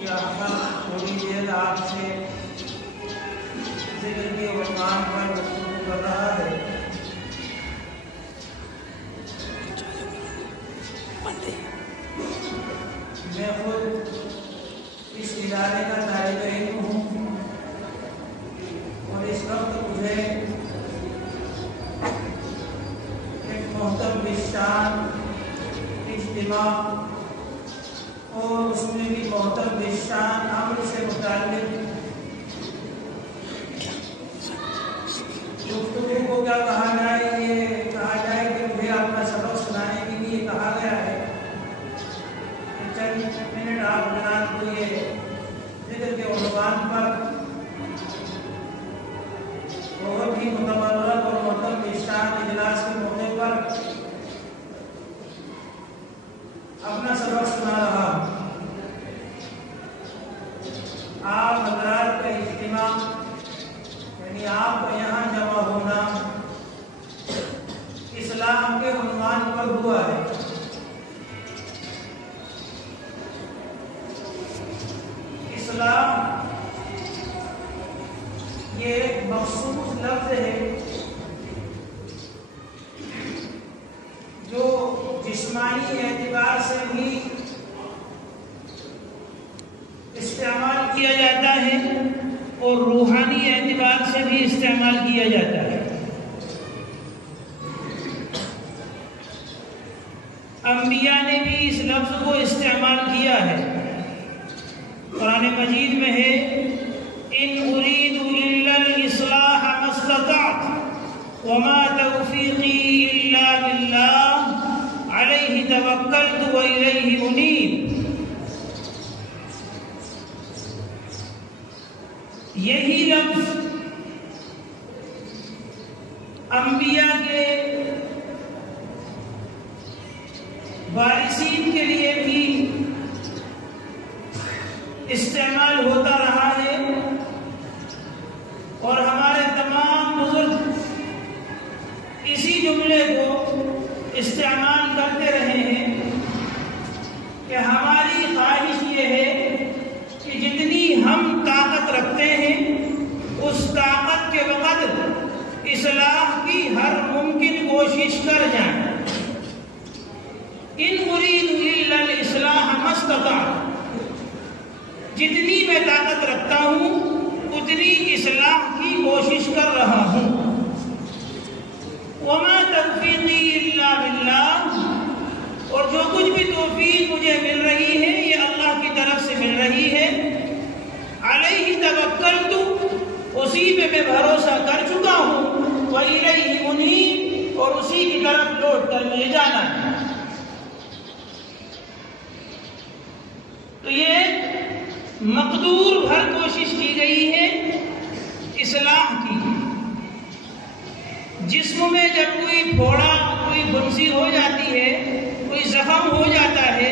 کہ احمد تھوڑی دیر آپ سے ذکر کے عنوان پر گفتگو کر رہا ہے۔ میں خود اس ادارے کا طالب علم ہوں اور اس وقت مجھے ایک محترم شان اجتماع اور اس میں بھی محترم شان امر سے متعلق گفتگو کو کیا کہا جائے، یہ کہا جائے کہ مجھے اپنا سبق سنانے کے لیے کہا گیا ہے۔ چند منٹ آپ حضرات کو یہ ذکر کے عنوان پر بہت ہی متبرک اور محترم شان اجلاس کے موقع پر اپنا سبق سنا رہا ہوں۔ آپ حضرات کا اجتماع یعنی آپ کا یہاں جمع ہونا اسلام کے عنوان پر ہوا ہے۔ اسلام یہ ایک مخصوص لفظ ہے جو جسمانی اعتبار سے بھی استعمال کیا جاتا ہے اور روحانی اعتبار سے بھی استعمال کیا جاتا ہے۔ انبیاء نے بھی اس لفظ کو استعمال کیا ہے۔ قرآن مجید میں ہے ان اريد الا الاصلاح ما استطعت وما توفيقي الا بالله عليه توكلت واليه انيب۔ یہی لفظ انبیاء کے وارثین کے لیے بھی استعمال ہوتا رہا ہے اور ہمارے تمام بزرگ اسی جملے کو استعمال کرتے رہے ہیں کہ ہماری خواہش یہ ہے کہ جتنی ہم طاقت رکھتے ہیں اس طاقت کے وقت اصلاح کی ہر ممکن کوشش کر جائیں۔ ان اريد الا الاصلاح ما استطعت، جتنی میں طاقت رکھتا ہوں اتنی اصلاح کی کوشش کر رہا ہوں۔ وما توفیقی الا باللہ، اور جو کچھ بھی توفیق مجھے مل رہی ہے یہ اللہ کی طرف سے مل رہی ہے۔ علیہ توکلت، اسی پہ میں بھروسہ کر چکا ہوں۔ وإلیہ انیب، اور اسی کی طرف لوٹ کر مجھے جانا ہے۔ تو یہ مقدور بھر کوشش کی گئی ہے اصلاح کی۔ جسم میں جب کوئی پھوڑا، کوئی بنسی ہو جاتی ہے، کوئی زخم ہو جاتا ہے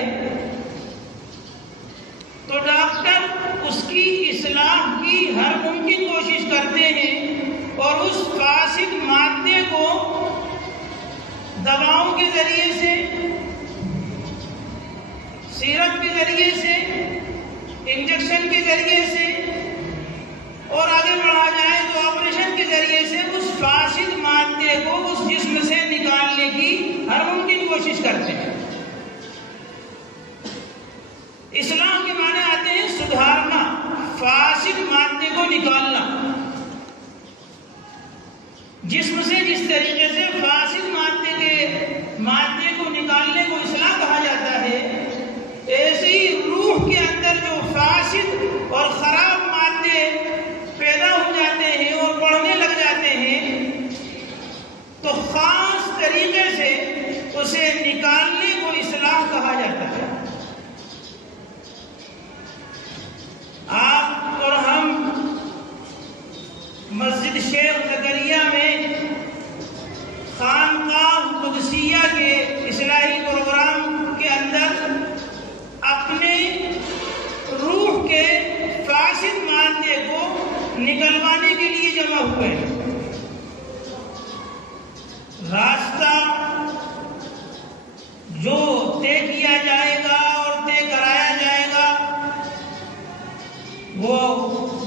تو ڈاکٹر اس کی اصلاح کی ہر ممکن کوشش کرتے ہیں اور اس فاسد مادے کو دواؤں کے ذریعے سے، سیرپ کے ذریعے سے، انجیکشن کے ذریعے سے، اور آگے بڑھا جائے تو آپریشن کے ذریعے سے اس فاسد مادے کو اس جسم سے نکالنے کی ہر ممکن کوشش کرتے ہیں۔ اسلام کے معنی آتے ہیں سدھارنا، فاسد مادے کو نکالنا۔ جسم سے جس طریقے سے فاسد مادے کو نکالنے کو اصلاح کہا جاتا ہے، ایسے ہی روح کے اندر جو فاسد اور خراب مادے پیدا ہو جاتے ہیں اور بڑھنے لگ جاتے ہیں تو خاص طریقے سے اسے نکالنے کو اصلاح کہا جاتا ہے۔ آپ اور ہم مسجد شیخ زکریا میں خانقاہ قدسیہ کے اصلاحی پروگرام کے اندر اپنے روح کے فاسد مادے کو نکلوانے کے لیے جمع ہوئے ہیں۔ راستہ جو طے کیا جائے گا اور طے کرایا جائے گا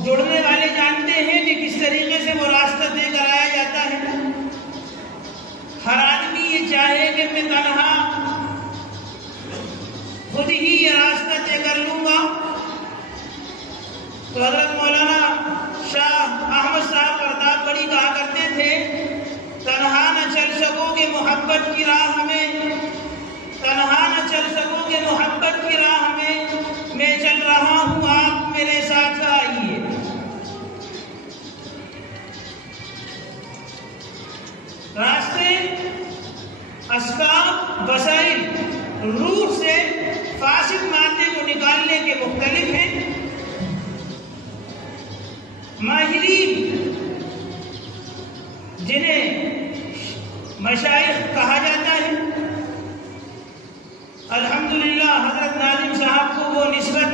جڑنے والے جانتے ہیں کہ کس طریقے سے وہ راستہ طے کرایا جاتا ہے۔ ہر آدمی یہ چاہے کہ میں تنہا خود ہی یہ راستہ طے کر لوں گا، تو حضرت مولانا شاہ احمد صاحب پرتاپ گڑھی کہا کرتے تھے، تنہا نہ چل سکو گے محبت کی راہ میں، تنہا نہ چل سکو گے محبت کی راہ میں چل رہا ہوں، آپ میرے ساتھ آئیے۔ راستے، اسباب، وسائل روح سے فاسد مادے کو نکالنے کے مختلف ہیں۔ ماہرین جنہیں مشائخ کہا جاتا ہے، الحمدللہ حضرت ناظم صاحب کو وہ نسبت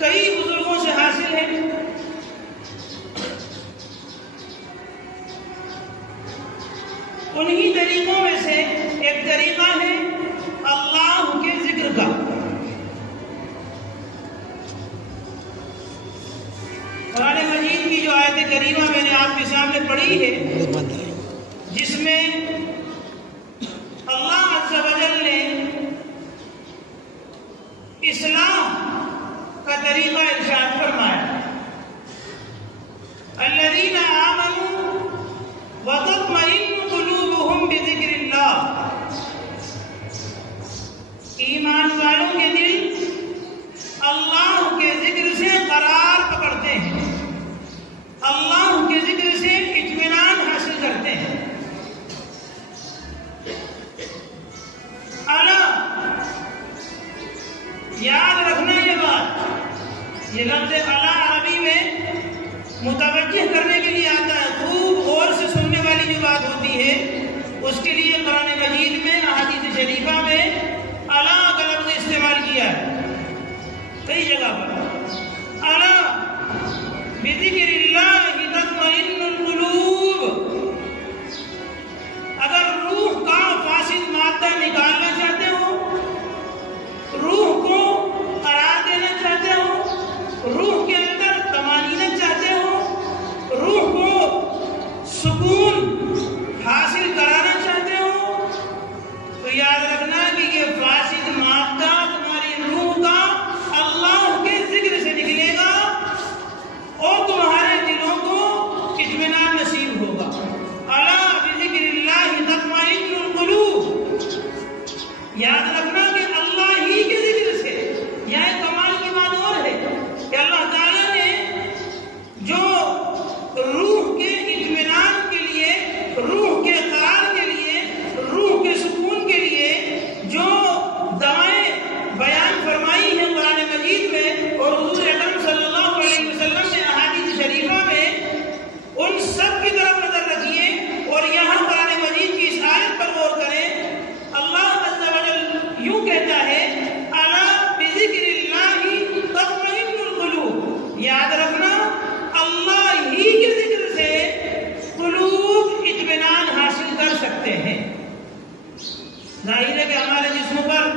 کئی بزرگوں سے حاصل ہے۔ انہی طریقوں میں سے ایک طریقہ ہے اللہ کے ذکر کا۔ قرآن مجید کی جو آیت کریمہ میں نے آپ کے سامنے پڑھی ہے، جس میں اللہ عز و جل نے اسلام کا طریقہ ارشاد فرمایا، الذین آمنوا وتطمئن قلوبهم بذکر اللہ، ایمان والوں کے دل اللہ کے ذکر سے قرار پکڑتے ہیں، اللہ کے ذکر سے اطمینان حاصل کرتے ہیں۔ یاد رکھنا یہ بات، یہ لفظ اعلیٰ عربی میں متوجہ کرنے کے لیے آتا ہے، خوب غور سے سننے والی جو بات ہوتی ہے اس کے لیے قرآن مجید میں احادیث شریفہ میں اعلیٰ کا لفظ استعمال کیا ہے کئی جگہ پر۔ اعلیٰ بذکر اللہ تطمئن القلوب، اگر روح کا فاسد مادہ نکالنا چاہتے ہو، روح کو قرار دینا چاہتے ہو، روح کے اندر طمانینت چاہتے ہو، روح کو سکون حاصل کرانا چاہتے ہو، تو یاد رکھنا کہ یہ فاسد مادہ تمہاری روح کا اللہ کے ذکر سے نکلے گا اور تمہارے دلوں کو اطمینان نصیب ہوگا۔ الا بذکر اللہ تطمئن القلوب، یاد رکھنا کہ اللہ ہی کے ذکر سے، یہاں کمال کی بات اور ہے کہ اللہ تعالیٰ نے جو روح کے اطمینان کے لیے، روح کے قرار کے لیے، روح کے سکون کے لیے جو دعائیں بیان فرمائی ہیں قرآن مجید میں اور حضور اکرم صلی اللہ علیہ وسلم نے احادیث شریفہ میں، ان سب کی طرف نظر رکھیے اور یہاں قرآن مجید کی اس آیت پر غور کریں۔ اللہ عز و جل یوں کہتا ہے، الا بذکر اللہ تطمئن القلوب، یاد رکھنا اللہ ہی کے ذکر سے قلوب اطمینان حاصل کر سکتے ہیں۔ ظاہر ہے کہ ہمارے جسم پر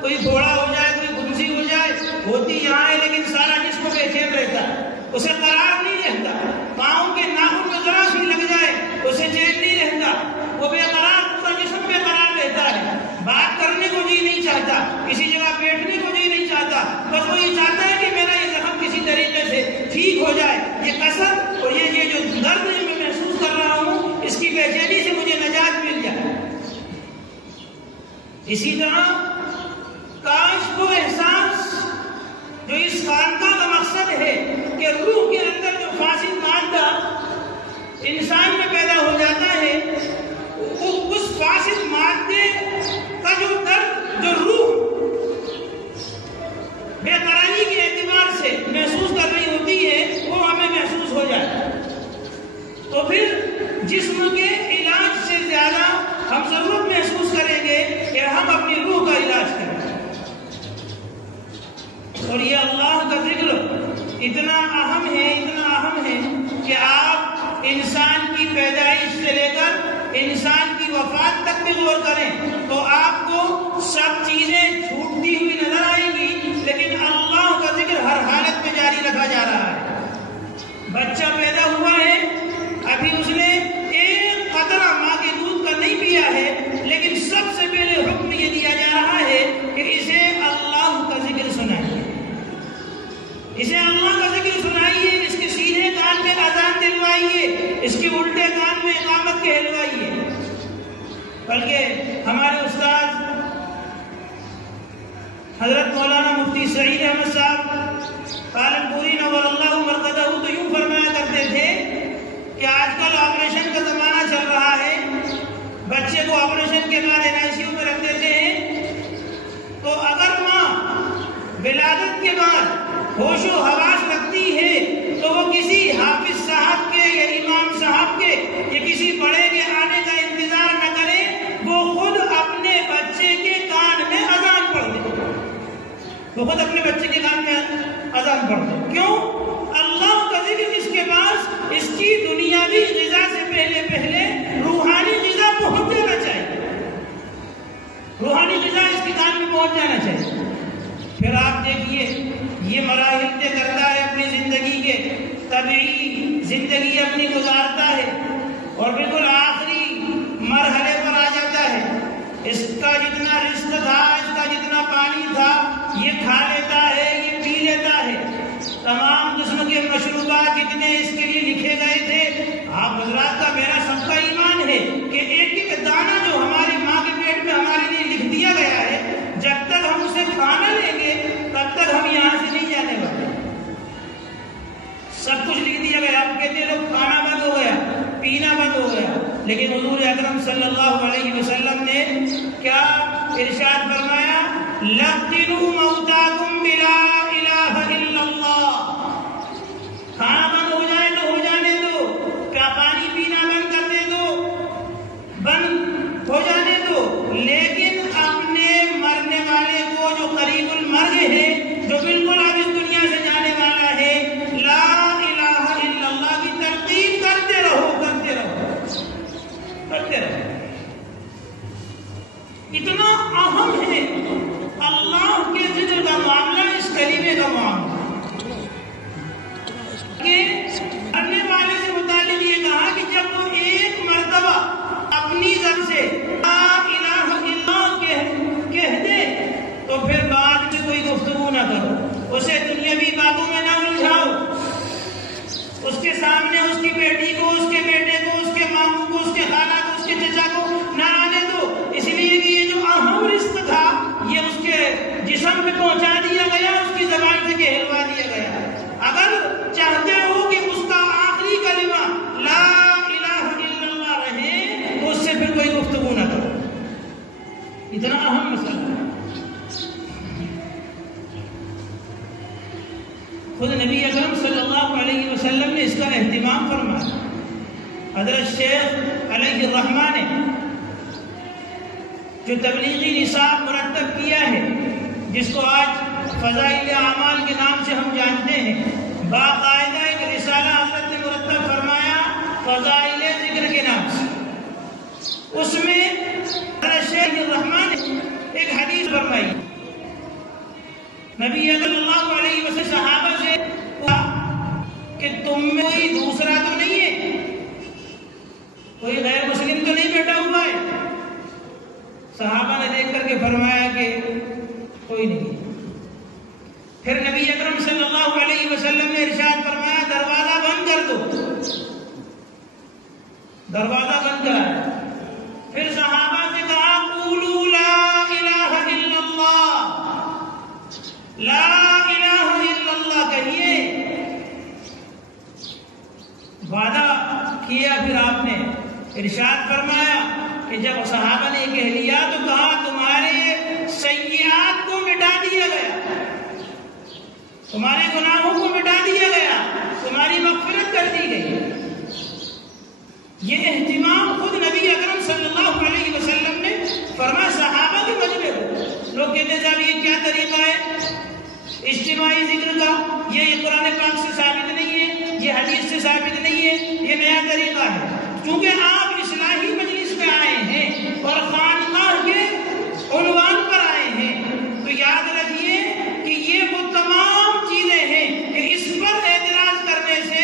کوئی گھوڑا ہو جائے، کوئی گھمسی ہو جائے، ہوتی یہاں ہے لیکن سارا جسم بے چین رہتا ہے، اسے قرار نہیں رہتا۔ پاؤں کے ناخن میں ذرا سی لگ جائے اسے چین نہیں رہتا، وہ بے قرار، پورا جسم بے قرار رہتا ہے، بات کرنے کو جی نہیں چاہتا، کسی جگہ بیٹھنے کو جی نہیں چاہتا، بس وہ یہ چاہتا ہے کہ میرا یہ زخم کسی طریقے سے ٹھیک ہو جائے، یہ کسر اور یہ جو درد میں محسوس کر رہا ہوں اس کی بے چینی سے مجھے نجات مل جائے۔ اسی طرح کاش وہ احساس جو اس خانقاہ کا مقصد ہے کہ روح کے اندر جو فاسد مادہ انسان میں پیدا ہو جاتا ہے، اس فاسد مادے کا جو درد، جو روح بے قراری کے اعتبار سے محسوس کر رہی ہوتی ہے، وہ ہمیں محسوس ہو جائے، تو پھر جسم کے علاج سے زیادہ ہم ضرورت محسوس کریں گے کہ ہم اپنی روح کا علاج کریں۔ اور یہ اللہ کا ذکر اتنا اہم ہے کہ آپ انسان کی پیدائش سے لے کر انسان کی وفات تک بھی غور کریں تو آپ کو سب چیزیں چھوٹتی ہوئی نظر آئیں گی، لیکن اللہ کا ذکر ہر حال ہمارے استاد حضرت مولانا مفتی سعید احمد صاحب پالنپوری نور اللہ مرقدہ تو یوں فرمایا کرتے تھے کہ آج کل آپریشن کا زمانہ چل رہا ہے، بچے کو آپریشن کے بعد NICU میں رکھ دیتے ہیں، تو اگر ماں ولادت کے بعد ہوش و حواس رکھتی ہے تو وہ کسی حافظ صاحب کے یا امام صاحب کے یا کسی بڑے کے آنے کا انتظار نہ کرے، وہ خود اپنے بچے کے کان میں اذان پڑھ دے، وہ خود اپنے بچے کے کان میں اذان پڑھ دے۔ کیوں؟ اللہ کا ذکر اس کے پاس اس کی دنیاوی غذا سے پہلے روحانی غذا پہنچ جانا چاہیے، روحانی غذا اس کے کان میں پہنچ جانا چاہیے۔ پھر آپ دیکھیے یہ مراحل طے کرتا ہے اپنی زندگی کے، طبعی زندگی اپنی گزارتا ہے اور بالکل آخری مرحلے پر آ جاتا ہے۔ اس کا جتنا رزق تھا، اس کا جتنا پانی تھا، یہ کھا لیتا ہے، یہ پی لیتا ہے، تمام قسم کے مشروبات جتنے اس کے لیے لکھے گئے تھے۔ آپ حضرات کا میرا سب کا ایمان ہے کہ ایک ایک دانہ جو ہماری ماں کے پیٹ میں ہمارے لیے لکھ دیا گیا ہے، جب تک ہم اسے کھانا لیں گے تب تک ہم یہاں سے نہیں جانے والے۔ سب کچھ لکھ دیا گیا، آپ کہتے ہیں لوگ کھانا بند ہو گیا، پینا بند ہو گیا، لیکن حضور اکرم صلی اللہ علیہ وسلم نے کیا ارشاد فرمایا؟ لَقِّنُوا مَوْتَاكُمْ بِلَا إِلَٰهَ إِلَّا اللَّهِ۔ کھانا بند ہو جائے تو ہو جانے دو، کیا پانی پینا بند کر دے دو، بند ہو جانے دو، لیکن اپنے مرنے والے کو جو قریب المرگ ہے، جو بالکل اب اس دنیا سے جانے والا ہے، لا الہ الا اللہ کی تلقین کرتے رہو، کرتے رہو، کرتے رہو۔ اتنا اہم ہے اللہ کے ذکر کا معاملہ، اس کلمے کا معاملہ کہ مرنے والے سے متعلق یہ کہا کہ جب وہ ایک مرتبہ اپنی زبان سے لا الہ الا اللہ کہہ دے تو پھر بعد میں کوئی گفتگو نہ کرو، اسے دنیاوی باتوں میں نہ الجھاؤ، اس کے سامنے اس کی بیٹی کو، اس کے بیٹے کو، اس کے ماموں کو، اس کے خالہ کو، اس کے چچا کو نہ آنے دو، اس لیے کہ یہ جو اہم رزق تھا یہ اس کے جسم میں پہنچا دیا گیا، اس کی زبان سے کہلوا دیا گیا۔ اگر چاہتے ہو کہ اس کا آخری کلمہ لا الہ الا اللہ رہے تو اس سے پھر کوئی گفتگو نہ کرو، اتنا اہم مسئلہ ہے۔ خود نبی اکرم صلی اللہ علیہ وسلم نے اس کا اہتمام فرمایا۔ حضرت شیخ علیہ الرحمہ نے جو تبلیغی نصاب مرتب کیا ہے، جس کو آج فضائل اعمال کے نام سے ہم جانتے ہیں، باقاعدہ ایک رسالہ حضرت نے مرتب فرمایا فضائل ذکر کے نام سے۔ اس میں حضرت شیخ الرحمن نے ایک حدیث فرمائی، نبی صلی اللہ علیہ وسلم صحابہ سے کہا کہ تم میں کوئی دوسرا تو نہیں ہے، کوئی غیر مسلم تو نہیں بیٹھا ہوا ہے؟ صحابہ نے دیکھ کر کے فرمایا کہ کوئی نہیں۔ پھر نبی اکرم صلی اللہ علیہ وسلم نے ارشاد فرمایا دروازہ بند کر دو، دروازہ بند کرایا۔ پھر صحابہ سے کہا قولوا لا الہ الا اللہ، لا الہ الا اللہ کہیے۔ وعدہ کیا پھر آپ نے ارشاد فرمایا کہ جب صحابہ نے کہہ لیا تو کہا تمہارے سیئات کو مٹا دیا گیا، تمہارے گناہوں کو مٹا دیا گیا، تمہاری مغفرت کر دی گئی۔ یہ اہتمام خود نبی اکرم صلی اللہ علیہ وسلم نے فرمایا صحابہ کے مجمع کو۔ لوگ کہتے ہیں صاحب یہ کیا طریقہ ہے اجتماعی ذکر کا، یہ قرآن پاک سے ثابت نہیں ہے، یہ حدیث سے ثابت نہیں ہے، یہ نیا طریقہ ہے۔ چونکہ آپ اصلاحی مجلس میں آئے ہیں اور خانقاہ کے عنوان پر آئے ہیں تو یاد رکھیے کہ یہ وہ تمام چیزیں ہیں کہ اس پر اعتراض کرنے سے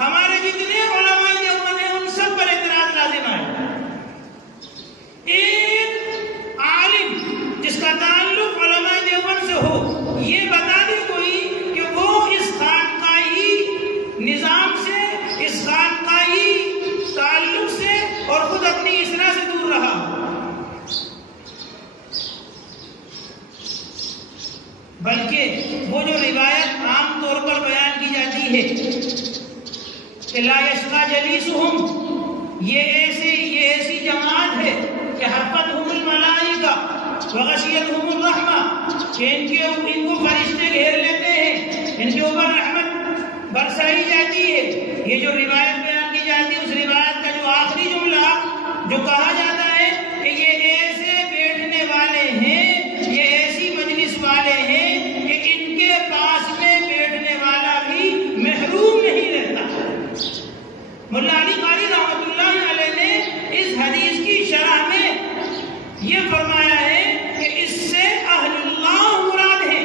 ہمارے جتنے علماء دیوبند ہیں ان سب پر اعتراض لازم آئے۔ ایک عالم جس کا تعلق علماء دیوبند سے ہو یہ بتا دے کوئی کہ وہ اس خانقاہی نظام سے، اس خانقاہی تعلق سے اور خود اپنی اصلاح سے دور رہا، بلکہ وہ جو روایت عام طور پر بیان کی جاتی ہے کہ لا یشقی جلیسہم، یہ ایسی جماعت ہے کہ حفتہم الملائکہ وغشیتہم الرحمہ، کہ ان کو فرشتے گھیر لیتے ہیں، ان کے اوپر رحمت برسائی جاتی ہے۔ یہ جو روایت بیان کی جاتی ہے، اس روایت کا جو آخری جملہ جو کہا جاتا ہے کہ یہ ایسے بیٹھنے والے ہیں، یہ ایسی مجلس والے ہیں کہ ان کے پاس میں بیٹھنے والا بھی محروم نہیں رہتا۔ مولا علی قاری رحمۃ اللہ علیہ نے اس حدیث کی شرح میں یہ فرمایا ہے کہ اس سے اہل اللہ مراد ہے،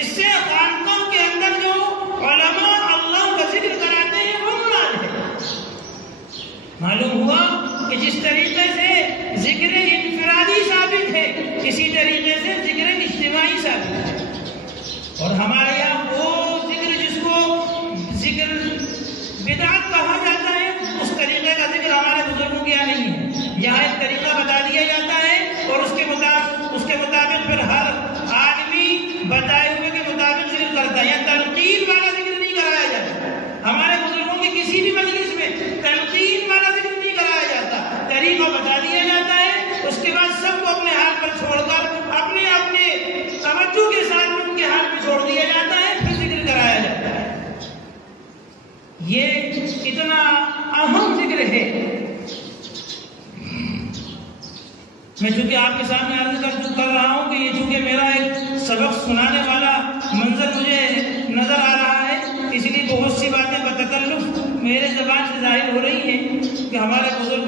اس سے خانقاہ کے اندر جو علماء اللہ کا ذکر کراتے ہیں وہ مراد ہے۔ معلوم ہوا کہ جس طریقے سے ذکر انفرادی ثابت ہے، اسی طریقے سے ذکر اجتماعی ثابت ہے۔ اور ہمارے یہاں وہ ذکر جس کو ذکر بدعت کہا جاتا ہے، اس طریقے کا ذکر ہمارے بزرگوں کے یہاں نہیں ہے۔ یہاں ایک طریقہ بتا دیا جاتا ہے اور اس کے مطابق پھر ہر آدمی بتائے ہوئے کے مطابق ذکر کرتا ہے۔ یا تلقین والا ذکر نہیں کرایا جاتا۔ ہمارے بزرگوں کی کسی بھی مجلس میں تلقین والا ذکر نہیں کرایا جاتا، طریقہ بتا دیا جاتا ہے، اس کے بعد سب کو اپنے ہاتھ پر چھوڑ کر اپنے توجہ کے ساتھ ان کے ہاتھ میں چھوڑ دیا جاتا ہے، پھر ذکر کرایا جاتا ہے۔ یہ اتنا اہم ذکر ہے۔ میں چونکہ آپ کے سامنے عرض کر رہا ہوں کہ یہ چونکہ میرا ایک سبق سنانے والا منظر مجھے نظر آ رہا ہے، اس لیے بہت سی باتیں بتکلف میرے زبان سے ظاہر ہو رہی ہیں کہ ہمارے بزرگ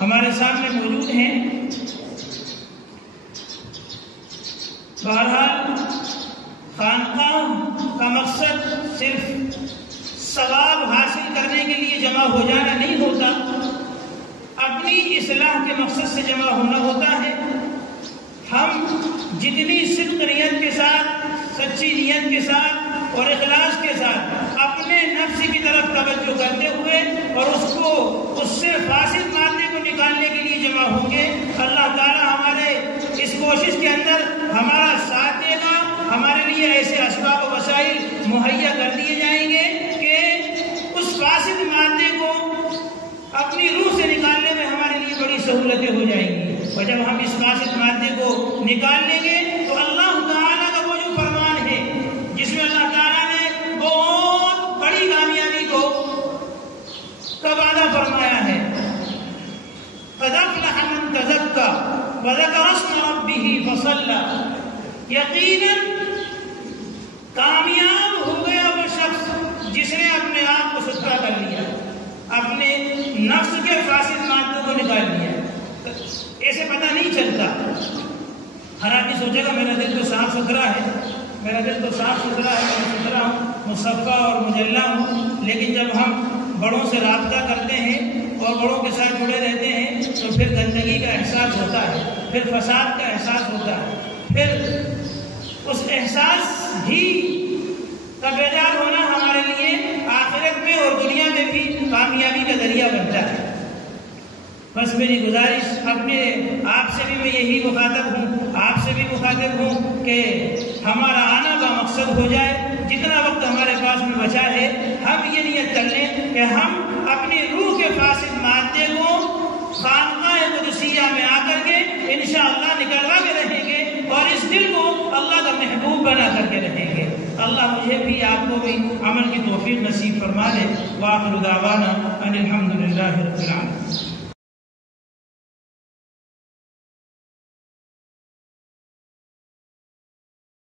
ہمارے سامنے موجود ہیں۔ بہرحال خانقاہ کا مقصد صرف ثواب حاصل کرنے کے لیے جمع ہو جانا نہیں ہوتا، اپنی اصلاح کے مقصد سے جمع ہونا ہوتا ہے۔ ہم جتنی صدق نیت کے ساتھ، سچی نیت کے ساتھ اور اخلاص کے ساتھ اپنے نفس کی طرف توجہ کرتے ہوئے اور اس سے فاسد مادے کو نکالنے کے لیے جمع ہوں گے، اللہ تعالی ہمارے اس کوشش کے اندر ہمارا ساتھ دے گا۔ ہمارے لیے ایسے اسباب و وسائل مہیا کر دیے جائیں گے کہ اس فاسد مادے کو اپنی روح سے نکالنے میں ہمارے لیے بڑی سہولتیں ہو جائیں گی۔ اور جب ہم اس فاسد مادے کو نکال لیں گے تو اللہ تعالیٰ کا وہ جو فرمان ہے جس میں اللہ تعالیٰ نے بہت بڑی کامیابی کو کا وعدہ فرمایا ہے، قد افلح من تزکیٰ وذکر اسم ربہ فصلی، یقیناً کامیاب ہو گیا وہ شخص جس نے اپنے آپ کو ستھرا کر لیا، اپنے نفس کے فاسد مادوں کو نکال لیا۔ ایسے پتہ نہیں چلتا، ہر آدمی سوچے گا میرا دل تو صاف ستھرا ہے، میرا دل تو صاف ستھرا ہے، میں ستھرا ہوں، مصفہ اور مجلہ ہوں، لیکن جب ہم بڑوں سے رابطہ کرتے ہیں اور بڑوں کے ساتھ جڑے رہتے ہیں تو پھر گندگی کا احساس ہوتا ہے، پھر فساد کا احساس ہوتا ہے، پھر اس احساس ہی کا بیدار ہونا ہمارے لیے آخرت میں اور دنیا میں بھی کامیابی کا ذریعہ بنتا ہے۔ بس میری گزارش اپنے آپ سے بھی میں یہی مخاطب ہوں، آپ سے بھی مخاطب ہوں کہ ہمارا آنا کا مقصد ہو جائے، جتنا وقت ہمارے پاس میں بچا ہے ہم یہ نیت کر لیں کہ ہم اپنی روح کے فاسد مادے کو خانقاہ قدسیہ میں آ کر کے انشاءاللہ نکلوا کے رہیں گے اور اس دل کو اللہ کا محبوب بنا کر کے رہیں گے۔ اللہ مجھے بھی آپ کو بھی عمل کی توفیق نصیب فرما دے۔ وآخر دعوانا ان الحمد للہ رب العالمین۔